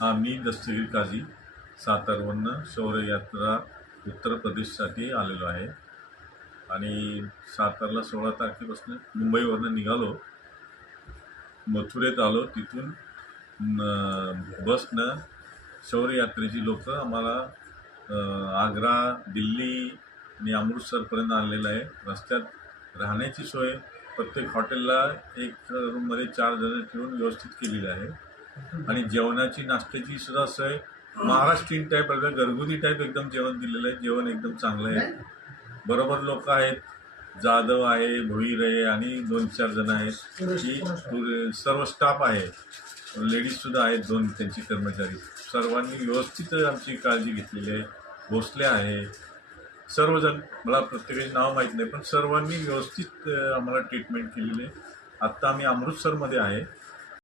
हां, मी दस्तगीर काझी सातारवरनं शौर्य यात्रा उत्तर प्रदेशसाठी आलेलो आहे आणि सातारला 16 तारखेपासून मुंबईवरनं निघालो, मथुरेत आलो. तिथून बसनं शौर्य यात्रेची लोकं आम्हाला आग्रा, दिल्ली आणि अमृतसरपर्यंत आणलेलं आहे. रस्त्यात राहण्याची सोय प्रत्येक हॉटेलला एक रूममध्ये 4 जण ठेवून व्यवस्थित केलेली आहे आणि जेवणाची नाश्त्याची सुद्धा सोय महाराष्ट्रीयन टाईप, घरगुती टाईप एकदम जेवण दिलेलं आहे. जेवण एकदम चांगलं आहे. बरोबर लोक आहेत. जाधव आहे, भोईर आहे आणि 2-4 जण आहेत. ही सर्व स्टाफ आहे. लेडीजसुद्धा आहेत, 2 त्यांची कर्मचारी. सर्वांनी व्यवस्थित आमची काळजी घेतलेली आहे. भोसले आहे, सर्वजण, मला प्रत्येकाची नाव माहीत नाही, पण सर्वांनी व्यवस्थित आम्हाला ट्रीटमेंट केलेली आहे. आत्ता आम्ही अमृतसरमध्ये आहे.